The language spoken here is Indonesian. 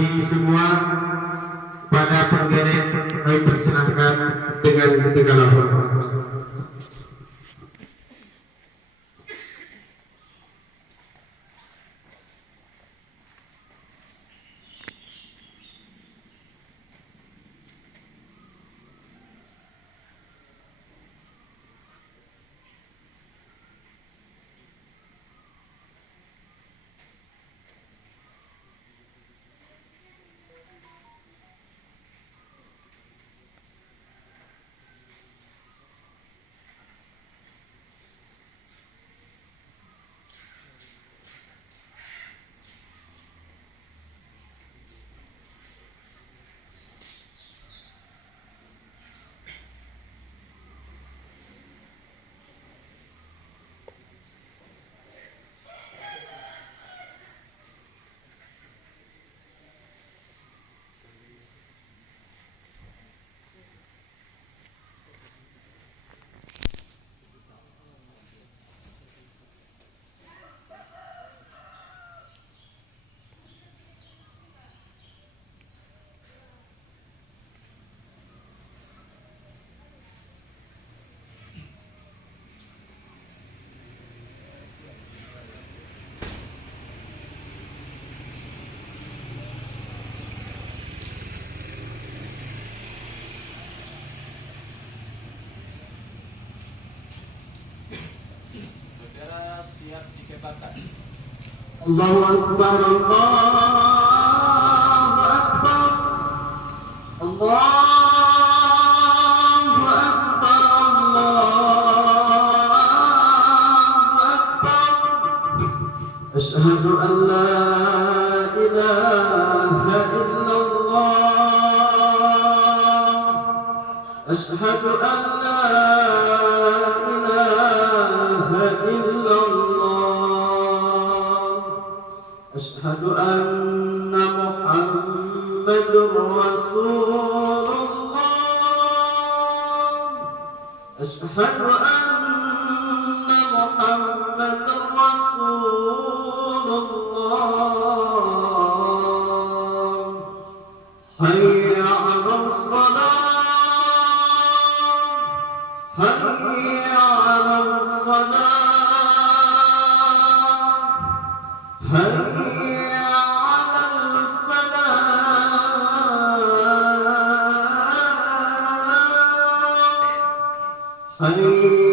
diri semua pada penggeret kami persilahkan dengan segala hormat. Siap dikebakan. Allahu Akbar, Allahu Akbar, Allahu Akbar, Allahu Akbar. Asyhadu an la ilaha illallah. Asyhadu an la ilaha illallah. Asyhadu anna Muhammadur Rasulullah. Asyhadu anna Muhammadur Rasulullah. Hayya 'alas salat. Hayya 'alas salat. Hayya 'alal falah. Hayya